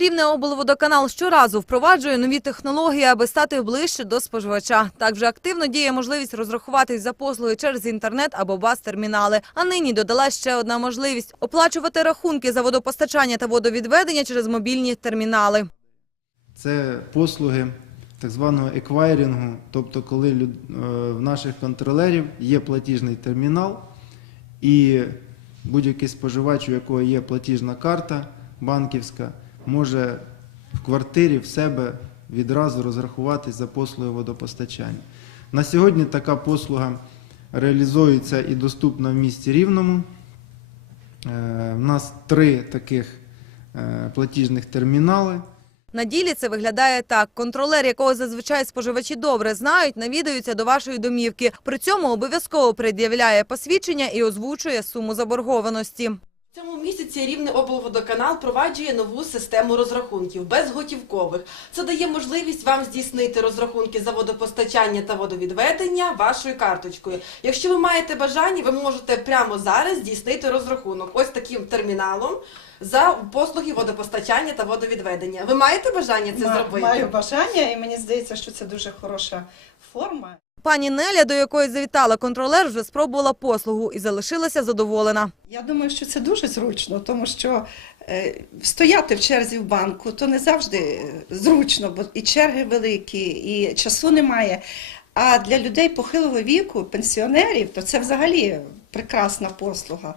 Рівне облводоканал щоразу впроваджує нові технології, аби стати ближче до споживача. Так вже активно діє можливість розрахуватись за послуги через інтернет або баз-термінали. А нині додала ще одна можливість – оплачувати рахунки за водопостачання та водовідведення через мобільні термінали. Це послуги так званого еквайрінгу, тобто коли е, в наших контролерів є платіжний термінал, і будь-який споживач, у якого є платіжна карта банківська, може в квартирі в себе відразу розрахуватись за послуги водопостачання. На сьогодні така послуга реалізується і доступна в місті Рівному. Е, В нас три таких е, платіжних термінали. На ділі це виглядає так. Контролер, якого зазвичай споживачі добре знають, навідується до вашої домівки. При цьому обов'язково пред'являє посвідчення і озвучує суму заборгованості. Місяці Рівне облводоканал впроваджує нову систему розрахунків безготівкових. Це дає можливість вам здійснити розрахунки за водопостачання та водовідведення вашою карточкою. Якщо ви маєте бажання, ви можете прямо зараз здійснити розрахунок ось таким терміналом за послуги водопостачання та водовідведення. Ви маєте бажання це зробити? Маю бажання, і мені здається, що це дуже хороша форма. Пані Неля, до якої завітала контролер, вже спробувала послугу і залишилася задоволена. Я думаю, що це дуже зручно, тому що е, стояти в черзі в банку то не завжди е, зручно, бо і черги великі, і часу немає. А для людей похилого віку, пенсіонерів, то це взагалі прекрасна послуга.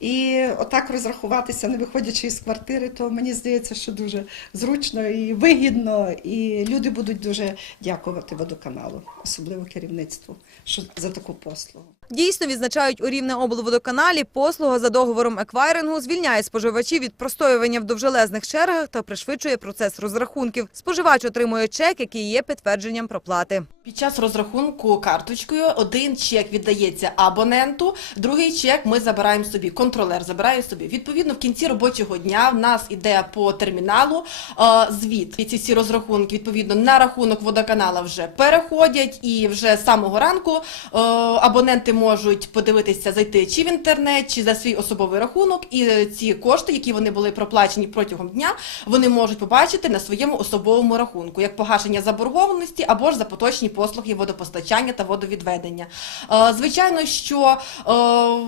І отак розрахуватися, не виходячи із квартири, то мені здається, що дуже зручно і вигідно, і люди будуть дуже дякувати водоканалу, особливо керівництву, що за таку послугу. Дійсно, відзначають у Рівне облводоканалі, послуга за договором еквайрингу звільняє споживачів від простоювання в довжелезних чергах та пришвидшує процес розрахунків. Споживач отримує чек, який є підтвердженням проплати. Під час розрахунку карточкою один чек віддається абоненту, другий чек ми забираємо собі. Контролер забирає собі. Відповідно, в кінці робочого дня в нас іде по терміналу е, звіт. І ці всі розрахунки відповідно на рахунок водоканала вже переходять, і вже з самого ранку е, абоненти можуть подивитися, зайти чи в інтернет, чи за свій особовий рахунок, і ці кошти, які вони були проплачені протягом дня, вони можуть побачити на своєму особовому рахунку, як погашення заборгованості або ж за поточні послуги водопостачання та водовідведення. Е, Звичайно, що е,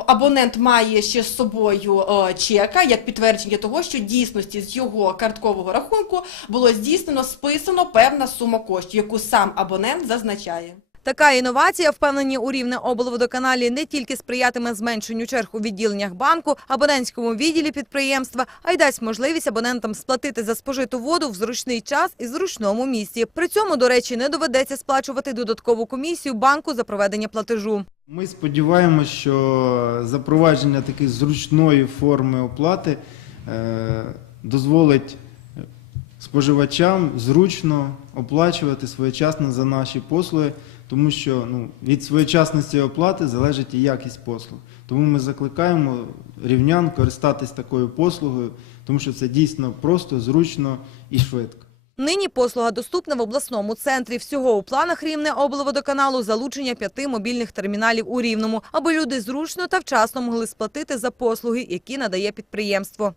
абонент має ще з собою е, чека як підтвердження того, що дійсності з його карткового рахунку було здійснено списано певна сума коштів, яку сам абонент зазначає. Така інновація, впевнені у Рівне облводоканалі, не тільки сприятиме зменшенню черг у відділеннях банку, абонентському відділі підприємства, а й дасть можливість абонентам сплатити за спожиту воду в зручний час і зручному місці. При цьому, до речі, не доведеться сплачувати додаткову комісію банку за проведення платежу. Ми сподіваємося, що запровадження такої зручної форми оплати е, дозволить споживачам зручно оплачувати своєчасно за наші послуги, тому що ну, від своєчасності оплати залежить і якість послуг. Тому ми закликаємо рівнян користатись такою послугою, тому що це дійсно просто, зручно і швидко. Нині послуга доступна в обласному центрі. Всього у планах Рівне облводоканалу залучення п'яти мобільних терміналів у Рівному, аби люди зручно та вчасно могли сплатити за послуги, які надає підприємство.